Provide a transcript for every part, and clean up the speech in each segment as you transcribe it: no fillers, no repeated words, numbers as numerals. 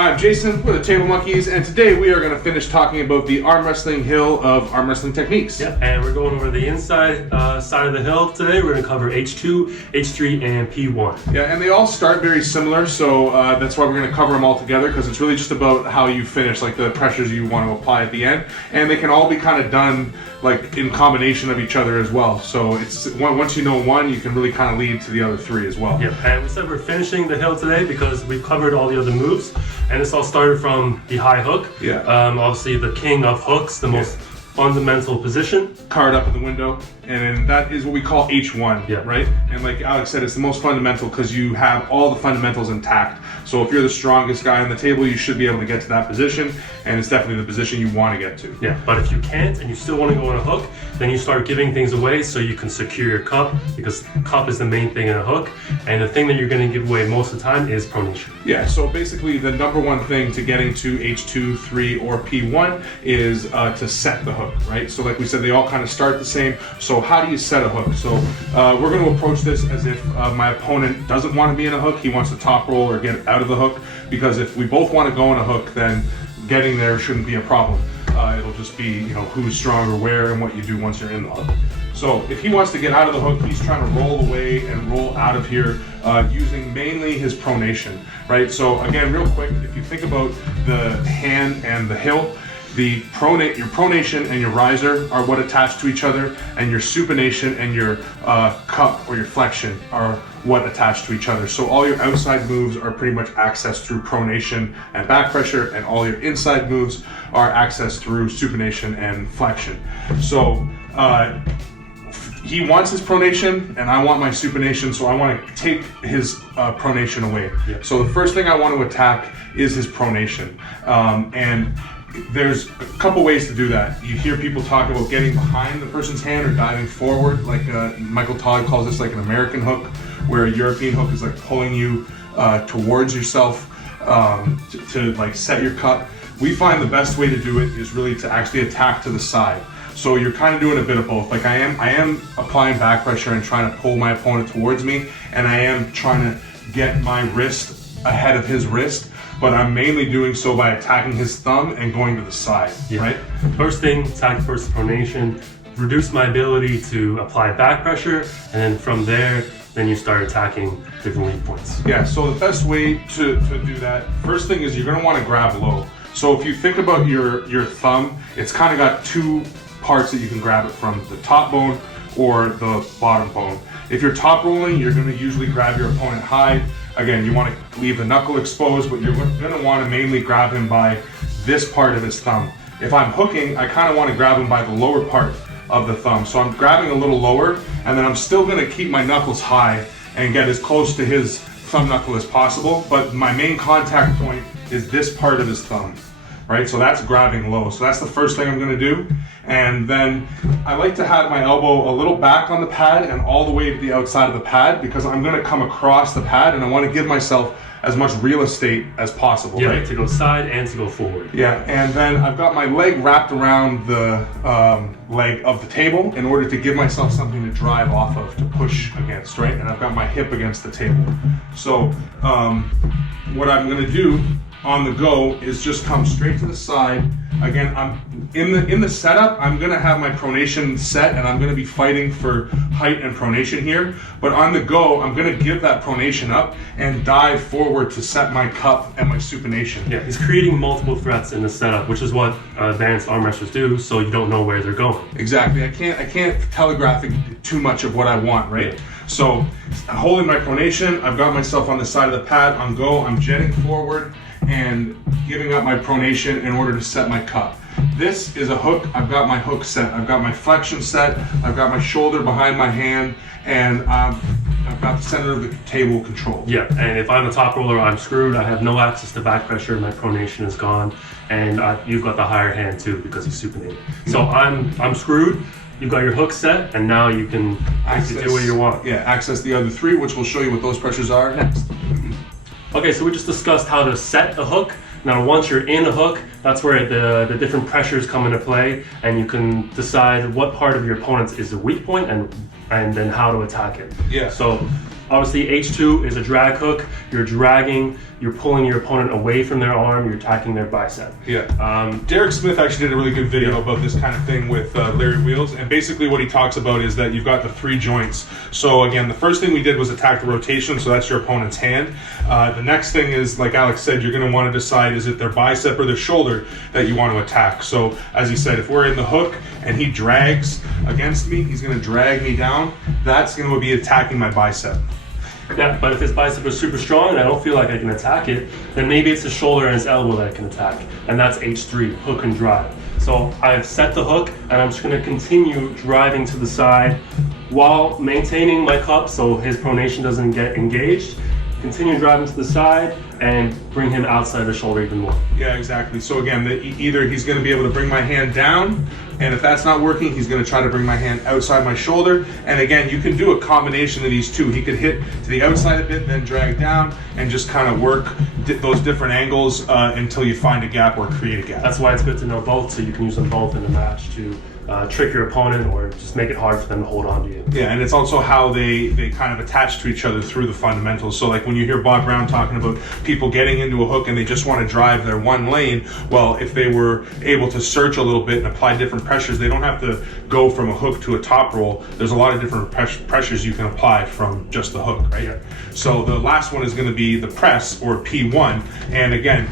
I'm Jason, we're the Table Monkeys, and today we are going to finish talking about the arm wrestling hill of arm wrestling techniques. Yep, and we're going over the inside side of the hill today. We're going to cover H2, H3, and P1. Yeah, and they all start very similar, so that's why we're going to cover them all together, because it's really just about how you finish, like the pressures you want to apply at the end, and they can all be kind of done like in combination of each other as well. So it's once you know one, you can really kind of lead to the other three as well. Yep, and we said we're finishing the hill today because we've covered all the other moves, and this all started from the high hook. Yeah. Obviously the king of hooks, the most fundamental position. Card up in the window, and then that is what we call H1, right? And like Alex said, it's the most fundamental because you have all the fundamentals intact. So if you're the strongest guy on the table, you should be able to get to that position, and it's definitely the position you want to get to. Yeah, but if you can't and you still want to go on a hook, then you start giving things away so you can secure your cup, because cup is the main thing in a hook, and the thing that you're going to give away most of the time is pronation. Yeah, so basically the number one thing to getting to H2, 3, or P1 is to set the hook, right? So like we said, they all kind of start the same. So how do you set a hook? So we're going to approach this as if my opponent doesn't want to be in a hook, he wants to top roll or get out of the hook, because if we both want to go in a hook, then getting there shouldn't be a problem. It'll just be, you know, who's stronger where and what you do once you're in the hook. So if he wants to get out of the hook, he's trying to roll away and roll out of here using mainly his pronation, right? So again, real quick, if you think about the hand and the hill, your pronation and your riser are what attach to each other, and your supination and your cup or your flexion are what attach to each other. So all your outside moves are pretty much accessed through pronation and back pressure, and all your inside moves are accessed through supination and flexion. So he wants his pronation and I want my supination, so I want to take his pronation away. Yep. So the first thing I want to attack is his pronation. And there's a couple ways to do that. You hear people talk about getting behind the person's hand or diving forward, like Michael Todd calls this like an American hook, where a European hook is like pulling you towards yourself to like set your cup. We find the best way to do it is really to actually attack to the side. So you're kind of doing a bit of both. Like I am applying back pressure and trying to pull my opponent towards me, and I am trying to get my wrist ahead of his wrist, but I'm mainly doing so by attacking his thumb and going to the side, right? First thing, attack first pronation, reduce my ability to apply back pressure, and then from there, then you start attacking different weak points. Yeah, so the best way to do that, first thing is you're gonna wanna grab low. So if you think about your thumb, it's kind of got two parts that you can grab it from, the top bone or the bottom bone. If you're top rolling, you're gonna usually grab your opponent high. Again, you want to leave the knuckle exposed, but you're going to want to mainly grab him by this part of his thumb. If I'm hooking, I kind of want to grab him by the lower part of the thumb. So I'm grabbing a little lower, and then I'm still going to keep my knuckles high and get as close to his thumb knuckle as possible, but my main contact point is this part of his thumb, right? So that's grabbing low. So that's the first thing I'm going to do. And then I like to have my elbow a little back on the pad and all the way to the outside of the pad, because I'm going to come across the pad and I want to give myself as much real estate as possible. Yeah, right? To go side and to go forward. Yeah, and then I've got my leg wrapped around the leg of the table in order to give myself something to drive off of, to push against, right? And I've got my hip against the table. So what I'm going to do on the go is just come straight to the side. Again, I'm in the setup, I'm gonna have my pronation set and I'm gonna be fighting for height and pronation here. But on the go, I'm gonna give that pronation up and dive forward to set my cup and my supination. Yeah, he's creating multiple threats in the setup, which is what advanced arm wrestlers do, so you don't know where they're going. Exactly. I can't telegraph too much of what I want, right? Yeah. So holding my pronation, I've got myself on the side of the pad. On go, I'm jetting forward and giving up my pronation in order to set my cup. This is a hook. I've got my hook set. I've got my flexion set. I've got my shoulder behind my hand, and I've got the center of the table controlled. Yeah, and if I'm a top roller, I'm screwed. I have no access to back pressure. My pronation is gone, and you've got the higher hand too because he's supinated. So I'm screwed. You've got your hook set, and now you can do what you want. Yeah, access the other three, which we'll show you what those pressures are next. Okay, so we just discussed how to set a hook. Now, once you're in a hook, that's where the different pressures come into play, and you can decide what part of your opponent's is a weak point and then how to attack it. Yeah. So Obviously, H2 is a drag hook. You're dragging, you're pulling your opponent away from their arm, you're attacking their bicep. Yeah. Derek Smith actually did a really good video about this kind of thing with Larry Wheels, and basically what he talks about is that you've got the 3 joints. So again, the first thing we did was attack the rotation, so that's your opponent's hand. The next thing is, like Alex said, you're going to want to decide, is it their bicep or their shoulder that you want to attack. So as he said, if we're in the hook and he drags against me, he's going to drag me down, that's going to be attacking my bicep. Yeah, but if his bicep is super strong and I don't feel like I can attack it, then maybe it's his shoulder and his elbow that I can attack. And that's H3, hook and drive. So I've set the hook and I'm just gonna continue driving to the side while maintaining my cup so his pronation doesn't get engaged. Continue driving to the side and bring him outside the shoulder even more. Yeah, exactly. So again, either he's going to be able to bring my hand down, and if that's not working, he's going to try to bring my hand outside my shoulder. And again, you can do a combination of these two. He could hit to the outside a bit, then drag down, and just kind of work those different angles until you find a gap or create a gap. That's why it's good to know both, so you can use them both in the match to trick your opponent or just make it hard for them to hold on to you. Yeah, and it's also how they kind of attach to each other through the fundamentals. So like when you hear Bob Brown talking about people getting into a hook and they just want to drive their one lane, well, if they were able to search a little bit and apply different pressures, they don't have to go from a hook to a top roll. There's a lot of different pressures you can apply from just the hook, right? Yeah. So the last one is going to be the press, or P1, and again,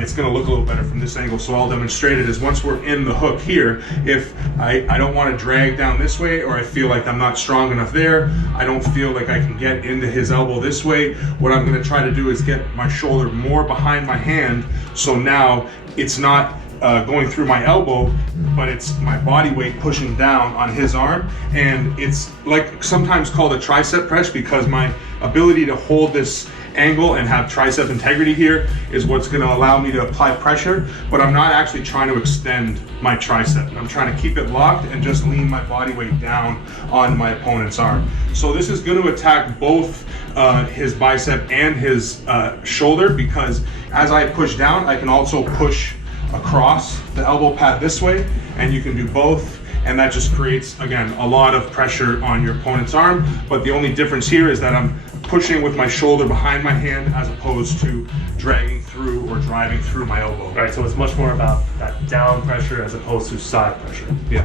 it's going to look a little better from this angle. So I'll demonstrate it as once we're in the hook here, if I don't want to drag down this way, or I feel like I'm not strong enough there, I don't feel like I can get into his elbow this way, what I'm going to try to do is get my shoulder more behind my hand, so now it's not going through my elbow, but it's my body weight pushing down on his arm. And it's like sometimes called a tricep press, because my ability to hold this angle and have tricep integrity here is what's going to allow me to apply pressure, but I'm not actually trying to extend my tricep. I'm trying to keep it locked and just lean my body weight down on my opponent's arm. So this is going to attack both his bicep and his shoulder, because as I push down, I can also push across the elbow pad this way, and you can do both. And that just creates, again, a lot of pressure on your opponent's arm. But the only difference here is that I'm pushing with my shoulder behind my hand as opposed to dragging through or driving through my elbow. Right, so it's much more about that down pressure as opposed to side pressure. Yeah.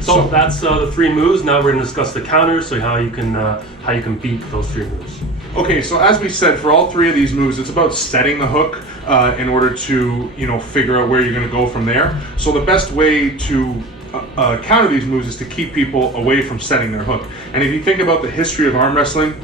So that's the 3 moves. Now we're going to discuss the counters, so how you can beat those 3 moves. Okay, so as we said, for all 3 of these moves, it's about setting the hook in order to figure out where you're going to go from there. So the best way to counter these moves is to keep people away from setting their hook. And if you think about the history of arm wrestling,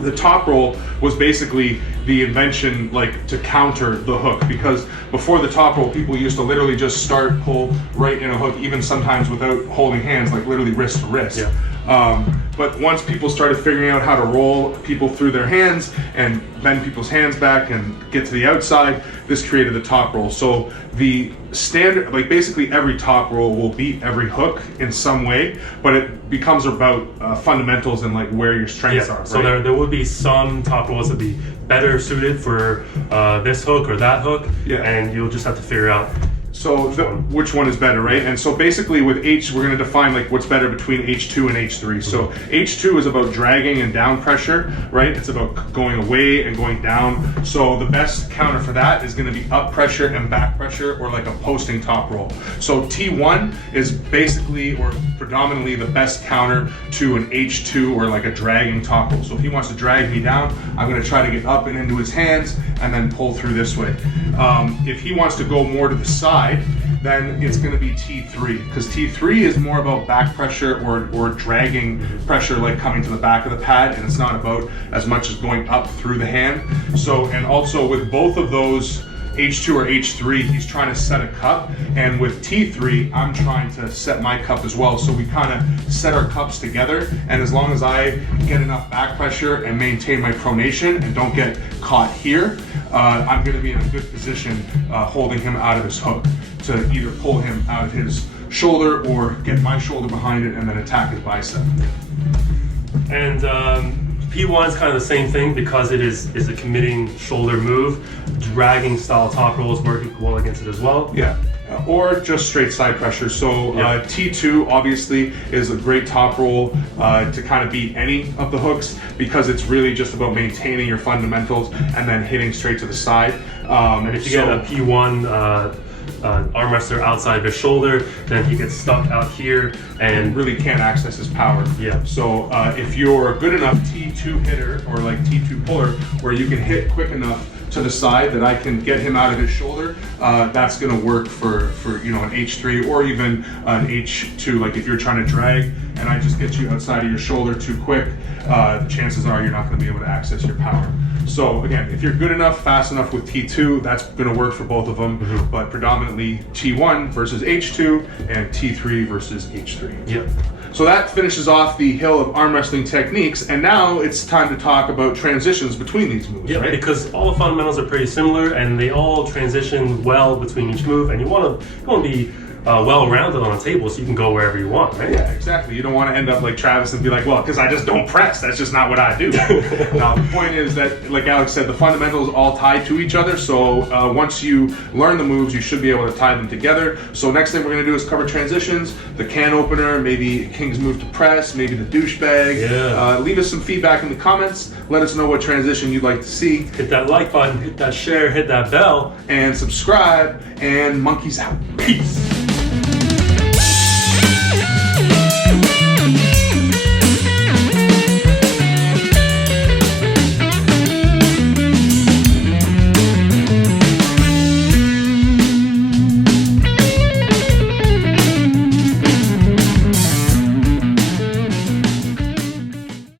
the top roll was basically the invention to counter the hook, because before the top roll, people used to literally just start, pull right in a hook, even sometimes without holding hands, like literally wrist to wrist. Yeah. But once people started figuring out how to roll people through their hands and bend people's hands back and get to the outside, this created the top roll. So the standard, basically every top roll will beat every hook in some way, but it becomes about fundamentals and where your strengths are. Right? So there would be some top rolls that be better suited for this hook or that hook, and you'll just have to figure out So which one is better, right? And so basically with H, we're going to define what's better between H2 and H3. So H2 is about dragging and down pressure, right? It's about going away and going down. So the best counter for that is going to be up pressure and back pressure, or a posting top roll. So T1 is basically or predominantly the best counter to an H2 or a dragging top roll. So if he wants to drag me down, I'm going to try to get up and into his hands and then pull through this way. If he wants to go more to the side, then it's going to be T3, because T3 is more about back pressure or dragging pressure, coming to the back of the pad, and it's not about as much as going up through the hand. So, and also with both of those, H2 or H3, he's trying to set a cup, and with T3, I'm trying to set my cup as well. So we kind of set our cups together, and as long as I get enough back pressure and maintain my pronation and don't get caught here, I'm going to be in a good position holding him out of his hook to either pull him out of his shoulder or get my shoulder behind it and then attack his bicep. And P1 is kind of the same thing, because it is a committing shoulder move. Dragging style top rolls work well against it as well. Yeah. or just straight side pressure. So T2 obviously is a great top roll to kind of beat any of the hooks, because it's really just about maintaining your fundamentals and then hitting straight to the side. And if you get a P1 arm wrestler outside of his shoulder, then he gets stuck out here and really can't access his power. Yeah. So if you're a good enough T2 hitter or like T2 puller where you can hit quick enough to the side that I can get him out of his shoulder, that's going to work for you know, an H3 or even an H2. Like if you're trying to drag and I just get you outside of your shoulder too quick, the chances are you're not going to be able to access your power. So again, if you're good enough, fast enough with T2, that's going to work for both of them, but predominantly T1 versus H2 and T3 versus H3. Yep. So that finishes off the hill of arm wrestling techniques, and now it's time to talk about transitions between these moves, Yeah, right? because all the fundamentals are pretty similar, and they all transition well between each move, and you want to be well-rounded on a table so you can go wherever you want, right? Yeah, exactly. You don't want to end up like Travis and be like, well, because I just don't press. That's just not what I do. Now, the point is that, like Alex said, the fundamentals all tie to each other. So once you learn the moves, you should be able to tie them together. So next thing we're going to do is cover transitions, the can opener, maybe King's move to press, maybe the douchebag. Yeah. Leave us some feedback in the comments. Let us know what transition you'd like to see. Hit that like button, hit that share, hit that bell. And subscribe, and monkeys out. Peace.